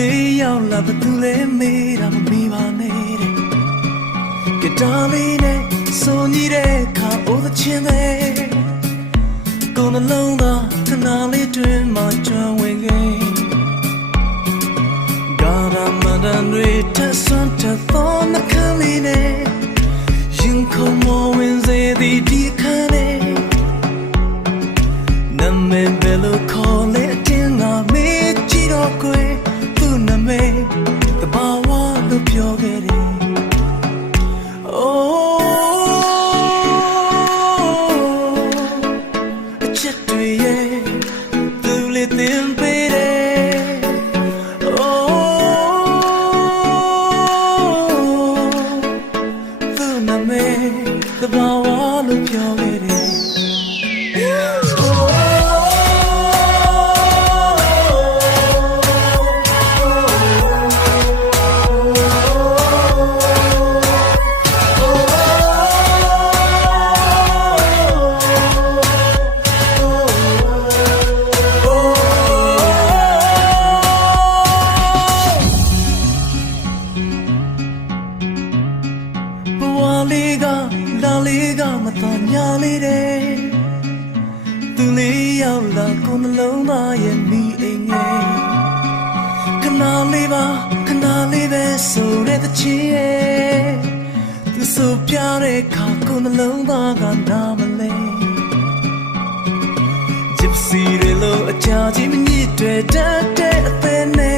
လေးရောက်လာဘာသူလဲမေးတာမမေးပါနဲ့တဲ့ကတားလေးနဲ့ဆိုညီတဲ့ခါအိုးသချင်းတဲ့ကိုယ်နှလုံးသားခဏလေးတွင်မှကြွဝင်ခဲ့ကာရမဒန်တွေထဆွမ်းထသောနှခမ်းလေးနဲ့ရင်ခုန်မဝင်စေသည်ဒီခမ်းနဲ့နမဲဘယ်လိုခေါ်လဲအတင်းငါမေးကြည့်တော့ကွယ်သူ့နမဲတဘာဝလို့ပြောခဲ့တယ်The power of your lady. Liga matanya lide tu le yaw la kon long ba ye mi ainge kana le be so de the chi tu so pya de kha kon long ba ga na ma le gypsy re lo acha ji mi twe tat de a the ne